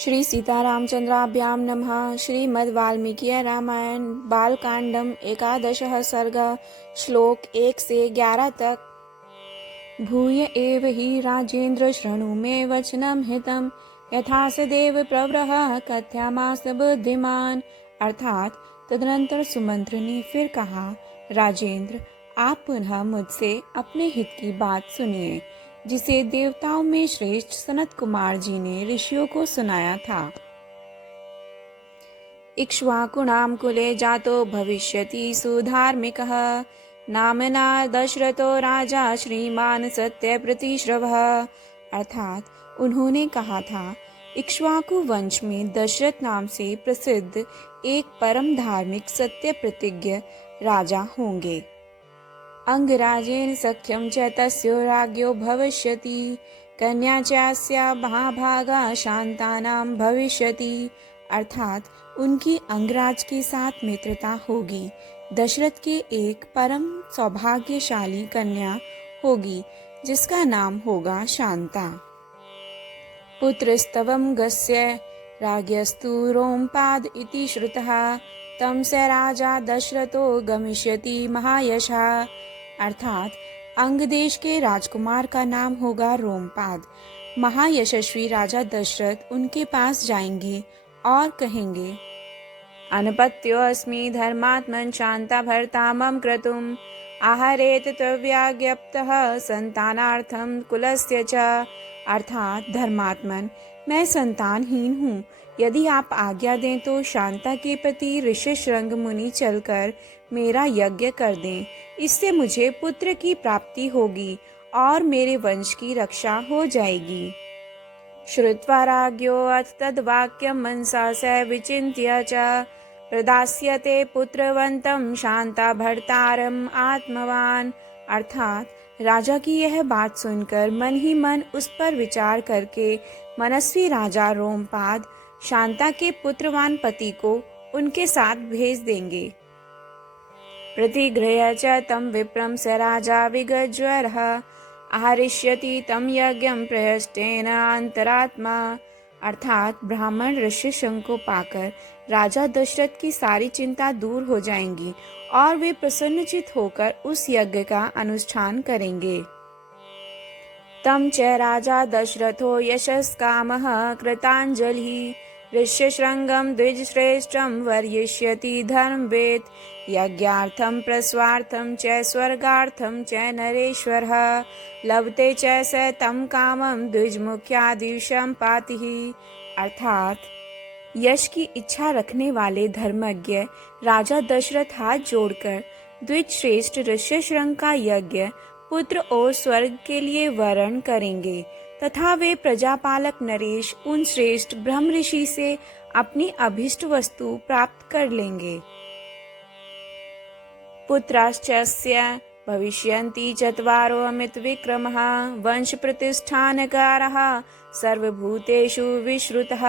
श्री सीतारामचंद्राभ्यां नमः। श्रीमद् वाल्मीकि रामायण बालकांडम 11 सर्ग श्लोक 1 से 11 तक। भूय एव हि राजेन्द्र शृणु मे वचनं हितं यथा सदेव प्रवरः कथयामास बुद्धिमान। अर्थात तदनंतर सुमंत्र ने फिर कहा, राजेंद्र आप पुनः मुझसे अपने हित की बात सुनिए, जिसे देवताओं में श्रेष्ठ सनत कुमार जी ने ऋषियों को सुनाया था। इक्ष्वाकुणां कुले जातो भविष्यति सुधार्मिकः नामना दशरथो राजा श्रीमान सत्यप्रतिश्रवः। अर्थात उन्होंने कहा था, इक्ष्वाकु वंश में दशरथ नाम से प्रसिद्ध एक परम धार्मिक सत्य प्रतिज्ञ राजा होंगे। अंगराजेन सख्यं च तस्यो राज्ञो भविष्यति कन्या चास्या महाभागा शांतानां भविष्यति। अर्थात उनकी अंगराज के साथ मित्रता होगी, दशरथ के एक परम सौभाग्यशाली कन्या होगी जिसका नाम होगा शांता। पुत्रस्तवं गस्य राज्ञस्तु रोमपाद इति श्रुतः तं स राजा दशरथो गमिष्यति महायशः। अर्थात अंग देश के राजकुमार का नाम होगा रोमपाद। महायशस्वी राजा दशरथ उनके पास जाएंगे और कहेंगे, अनपत्योऽस्मि धर्मात्मन् शांता भर्ता मम क्रतुम् आहरेत त्वव्याज्ञप्तः संतानार्थं कुलस्य च। अर्थात धर्मात्मन, मैं संतानहीन हूँ, यदि आप आज्ञा दें तो शांता के प्रति ऋष्यशृंग मुनि चलकर मेरा यज्ञ कर दें, इससे मुझे पुत्र की प्राप्ति होगी और मेरे वंश की रक्षा हो जाएगी। श्रुत्वा राज्ञो अथ तद्वाक्यं मनसा स विचिन्त्य च प्रदास्यते पुत्रवन्तं शांता भर्तारम् आत्मवान। अर्थात राजा की यह बात सुनकर मन ही मन उस पर विचार करके मनस्वी राजा रोमपाद शांता के पुत्रवान पति को उनके साथ भेज देंगे। प्रतिगृह्य च तं विप्रं स राजा विगज्वरः आहरिष्यति तं यज्ञं प्रहस्तेन अंतरात्मा। अर्थात ब्राह्मण ऋष्यशृंग को पाकर राजा दशरथ की सारी चिंता दूर हो जाएंगी और वे प्रसन्नचित होकर उस यज्ञ का अनुष्ठान करेंगे। तं च राजा दशरथो यशस्कामः कृताञ्जलिः ऋष्यशृंगं द्विजश्रेष्ठं वर्यिष्यति धर्मवेत् यज्ञार्थं प्रस्वार्थं च स्वर्गार्थं च नरेश्वरः लभते च स तं कामं द्विजमुख्यादिशं पातिः। अर्थात यश की इच्छा रखने वाले धर्मज्ञ राजा दशरथ हाथ जोड़कर द्विज श्रेष्ठ ऋष्यशृंग का यज्ञ पुत्र और स्वर्ग के लिए वर्ण करेंगे तथा वे प्रजापालक नरेश उन श्रेष्ठ ब्रह्म ऋषि से अपनी अभिष्ट वस्तु प्राप्त कर लेंगे। पुत्राश्चस्य भविष्यन्ति चत्वारो अमित विक्रमः वंश प्रतिष्ठानकारः सर्वभूतेषु विश्रुतः।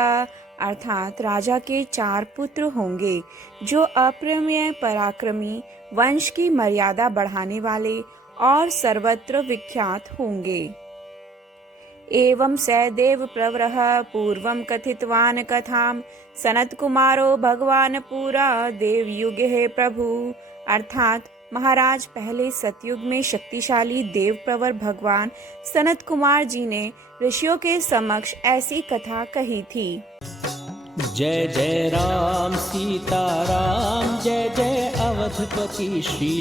अर्थात राजा के 4 पुत्र होंगे जो अप्रमेय पराक्रमी, वंश की मर्यादा बढ़ाने वाले और सर्वत्र विख्यात होंगे। एवं स देव प्रवरः पूर्वं कथितवान् कथां सनत कुमारो भगवान पूरा देवयुगे प्रभु। अर्थात महाराज पहले सतयुग में शक्तिशाली देव प्रवर भगवान सनत कुमार जी ने ऋषियों के समक्ष ऐसी कथा कही थी। जय जय राम सीता राम, जय जय अवधपति श्री